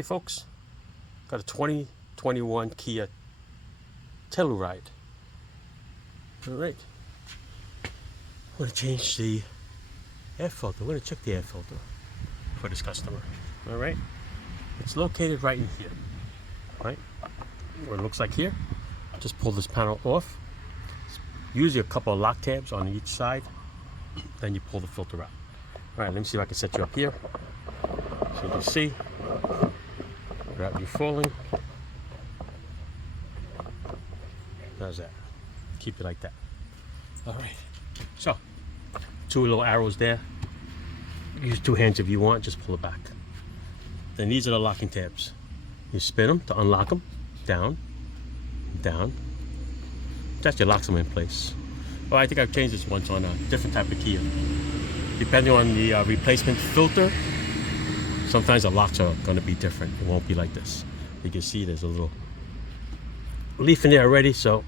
Hey folks, got a 2021 Kia Telluride. Alright, I'm going to change the air filter. We're going to check the air filter for this customer. Alright, it's located right in here. Right, what it looks like here. Just pull this panel off. Usually a couple of lock tabs on each side. Then you pull the filter out. Alright, let me see if I can set you up here. So you can see, gravity falling. How's that? Keep it like that. Alright, so 2 little arrows there. Use 2 hands if you want, just pull it back. Then these are the locking tabs. You spin them to unlock them. Down, down. That just locks them in place. Oh, I think I've changed this once on a different type of Kia. Depending on the replacement filter, sometimes the locks are going to be different. It won't be like this. You can see there's a little leaf in there already, so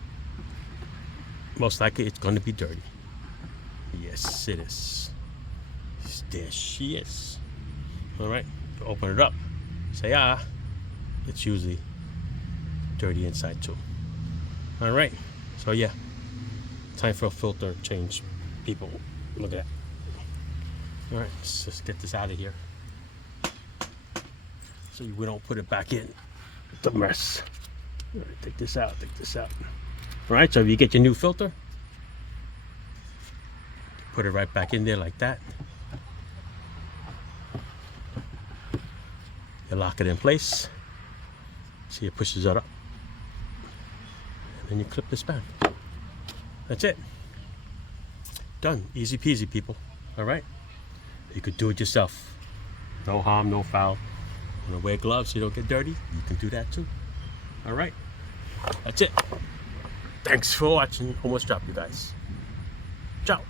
most likely it's going to be dirty. Yes, it is. There she is. All right, open it up. Say it's usually dirty inside too. All right, so yeah, time for a filter change, people. Look at that. All right, let's just get this out of here so we don't put it back in the mess. All right, take this out, take this out. All right, so if you get your new filter, put it right back in there like that. You lock it in place. See, it pushes it up. And then you clip this back. That's it. Done. Easy peasy, people. All right? You could do it yourself. No harm, no foul. You want to wear gloves so you don't get dirty? You can do that too. All right? That's it. Thanks for watching. Almost dropped you guys. Ciao.